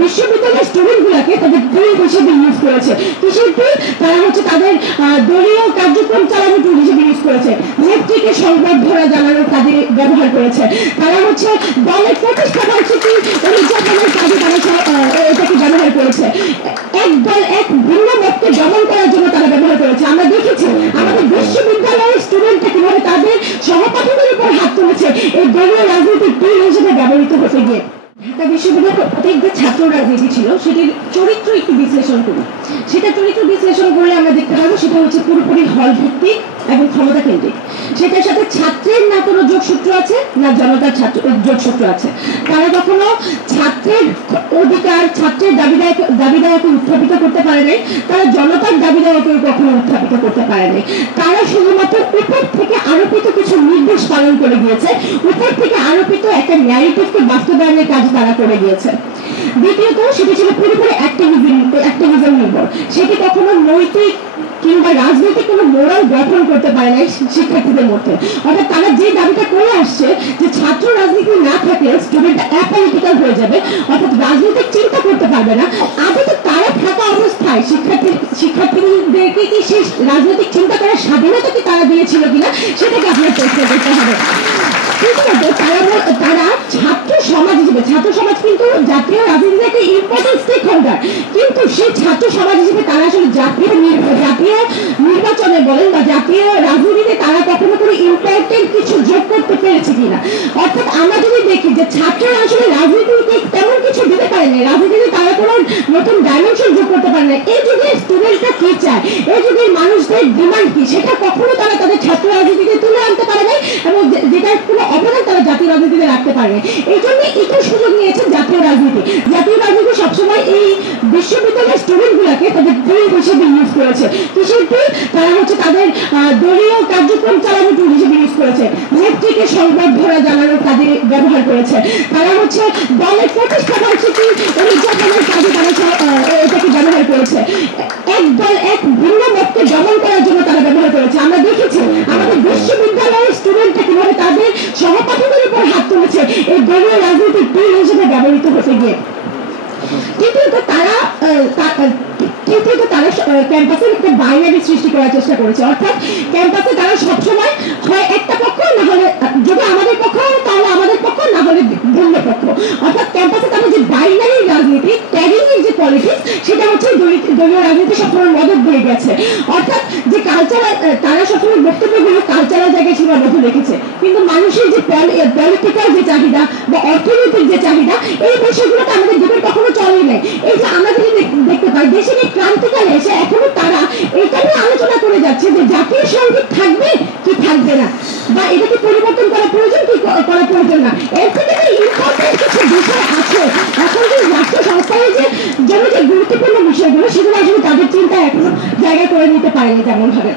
বিশ্ববিদ্যালয়ের স্টুডেন্টগুলোকে তাদের টুল হিসেবে ইউজ করেছে। কিসের টুল? তারা তাদের দলীয় কার্যক্রম চালানোর টুল হিসেবে ইউজ করেছে। নেত্রীকে সংবর্ধনা জানানোর কাজে ব্যবহার করেছে। তারা দলের প্রতিষ্ঠা বার্ষিকী উদযাপনের কাজে তারা এটাকে ব্যবহার করেছে। এক দল এক ভিন্ন মতকে দমন করার জন্য তারা ব্যবহার করেছে। আমরা দেখেছি আমাদের বিশ্ববিদ্যালয়ের স্টুডেন্টরা কিভাবে তাদের সহপাঠীদের উপর হাত তুলেছে এই দলীয় রাজনীতির টুল হিসেবে ব্যবহৃত হতে গিয়ে। ঢাকা বিশ্ববিদ্যালয়ের প্রত্যেক যে ছাত্র রাজনীতি ছিল সেটির চরিত্র একটু বিশ্লেষণ করি। সেটা চরিত্র বিশ্লেষণ করলে আমরা দেখতে পাবো সেটা পুরোপুরি হল ভিত্তিক এবং ক্ষমতা কেন্দ্রিক। সেটার সাথে ছাত্রের না কোনো যোগসূত্র আছে না জনতার যোগসূত্র আছে। তারা কখনো ছাত্রের অধিকার ছাত্রের দাবি দাওয়াকে উত্থাপিত করতে পারে নাই, তারা জনতার দাবি দাওয়াকে কখনো উত্থাপিত করতে পারে নাই। তারা শুধুমাত্র উপর থেকে আরোপিত কিছু নির্দেশ পালন করে গিয়েছে, উপর থেকে আরোপিত একটা ন্যারেটিভকে বাস্তবায়নের কাজ তারা করে গিয়েছে। দ্বিতীয়ত সেটি ছিল পুরোপুরি অ্যাক্টিভিজম নির্ভর। সেটি কখনো নৈতিক কিংবা রাজনৈতিক কোনো মোরাল গঠন করতে পারে না শিক্ষার্থীদের মধ্যে। অর্থাৎ তারা যে দাবিটা করে আসছে যে ছাত্র রাজনীতি না থাকলে স্টুডেন্ট অ্যাপলিটিক্যাল হয়ে যাবে, অর্থাৎ রাজনৈতিক চিন্তা করতে পারবে না। আদৌ তারা থাকা অবস্থায় শিক্ষার্থীদেরকে কি সেই রাজনৈতিক চিন্তা করার স্বাধীনতা কি তারা দিয়েছিল কিনা সেটাকে আপনার প্রশ্ন করতে হবে। তারা ছাত্র সমাজ হিসেবে, ছাত্র সমাজ কিন্তু জাতীয় রাজনীতির একটা ইম্পর্টেন্ট স্টেক হোল্ডার, কিন্তু সেই ছাত্র সমাজ হিসেবে তারা আসলে জাতীয় নির্বাচনে বলেন বা জাতীয় রাজনীতিতে তারা কখনো কোনো ইম্পর্টেন্ট কিছু যোগ করতে পেরেছে কিনা। অর্থাৎ আমরা যদি দেখি যে ছাত্ররা আসলে রাজনীতিকে তেমন কিছু দিতে পারে না, রাজনীতিতে তারা কোনো নতুন ডাইমেনশন যোগ করতে পারে না। এই যুগে স্টুডেন্টরা কি চায়, এই যুগের মানুষদের ডিমান্ড কি, সেটা কখনো তারা তাদের ছাত্র রাজনীতিতে তুলে আনতে পারে নাই এবং যেটার কোনো অবদান তারা জাতীয় রাজনীতিতে রাখতে পারে। এই জন্য একটু সুযোগ নিয়েছে জাতীয় রাজনীতি। জাতীয় রাজনীতি সবসময় এই বিশ্ববিদ্যালয়ের স্টুডেন্টগুলোকে তাদের টুল হিসেবে ইউজ করেছে। কিসের টুল? তারা তাদের দলীয় কার্যক্রম চালানোর টুল হিসেবে ইউজ করেছে। নেত্রীকে সংবর্ধনা জানানোর কাজে ব্যবহার করেছে। তারা দলের প্রতিষ্ঠা বার্ষিকী উদযাপনের কাজে তারা এটাকে ব্যবহার করেছে। এক দল এক ভিন্ন মতকে দমন করার জন্য তারা ব্যবহার করেছে। আমরা দেখেছি আমাদের বিশ্ববিদ্যালয়ের স্টুডেন্টরা কিভাবে তাদের সহপাঠীদের উপর হাত তুলেছে এই দলীয় রাজনীতির টুল হিসেবে ব্যবহৃত হতে গিয়ে। কিন্তু তারা ক্যাম্পাসের একটা বাইনারি সৃষ্টি করার চেষ্টা করেছে। অর্থাৎ ক্যাম্পাসে তারা সবসময় হয় একটা পক্ষ, না হলে যদি আমাদের পক্ষ তাহলে আমাদের পক্ষ, না হলে ভিন্ন পক্ষ। অর্থাৎ ক্যাম্পাসে তারা যে বাইনারি রাজনীতি, ট্যাগিং এর যে পলিটিক্স, সেটা দলীয় রাজনীতি সবসময় মদত দিয়ে গেছে। অর্থাৎ যে কালচারাল, তারা সবসময় বক্তব্যগুলো কালচারাল জায়গায় সীমাবদ্ধ রেখেছে, কিন্তু মানুষের যে পলিটিক্যাল যে চাহিদা বা অর্থনৈতিক যে চাহিদা, এই বিষয়গুলোতে আমাদের যুগের কখনো চলেই নাই। এই যে আমরা যদি দেখতে পাই দেশের এই ক্রান্তিকালে এসে এখনো তারা এটা নিয়ে আলোচনা করে যাচ্ছে যে জাতীয় সঙ্গীত থাকবে কি থাকবে না, বা এটাকে পরিবর্তন করা প্রয়োজন কি করা প্রয়োজন না। এর থেকে ইম্পর্টেন্ট কিছু বিষয় আছে এখন যে রাষ্ট্র সংস্থায় যে জন্য যে গুরুত্বপূর্ণ বিষয়গুলো, সেগুলো আসলে তাদের চিন্তা এখনো জায়গা করে নিতে পারেনি তেমন ভাবে।